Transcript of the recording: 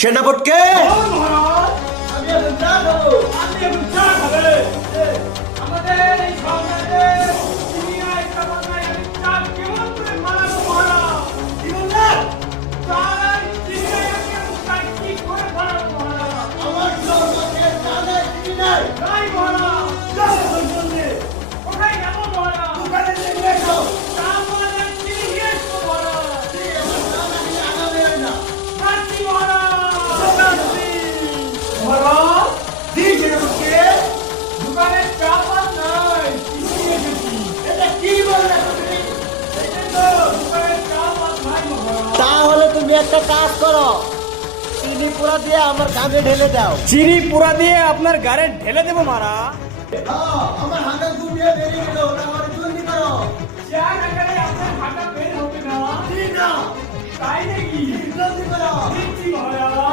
সেনাপতিকে আমি এখন চা খাবো। আপনি এখন চা খাবেন? আমাদের এই সংগ্রামে দুনিয়ায় তেমন নাই, আমি চা কেমন করে বানাবো মহারাজ? কি বললেন? চা নাই, চিনি নাই, আমি এখন চা কি করে বানাবো মহারাজ? আমার সংগ্রামে চা নাই, চিনি নাই। নাই মহারাজ। চল জলদি। কোথায় যাবো মহারাজ? দোকানে নিয়ে এসো। চা বানালে চিনি নিয়ে এসো মহারাজ। ঠিক আছে, চা না খেলে আগাবে না। যাচ্ছি মহারাজ। যাচ্ছি। মহারাজ, দিয়েছেন আমাকে? দোকানে চা পান নাই, চিনি নিয়ে এসেছি। এটা কি বললেন আপনি? এই তো, দোকানে চা পান নাই মহারাজ। তাহলে তুমি একটা কাজ করো, চিনি পুরা দিয়ে আমার কাঁধে ঢেলে দাও। চিনি পুরা দিয়ে আপনার গাড়ে ঢেলে দেবো মারা। আমার হাতে ঘুমিয়ে বেরিয়ে গেল, আমার জলদি করো। চা না খেলে আপনার হাঁটা বের হবে না। জি না। তাই নাকি? জলদি করো। দিচ্ছি মহারাজ।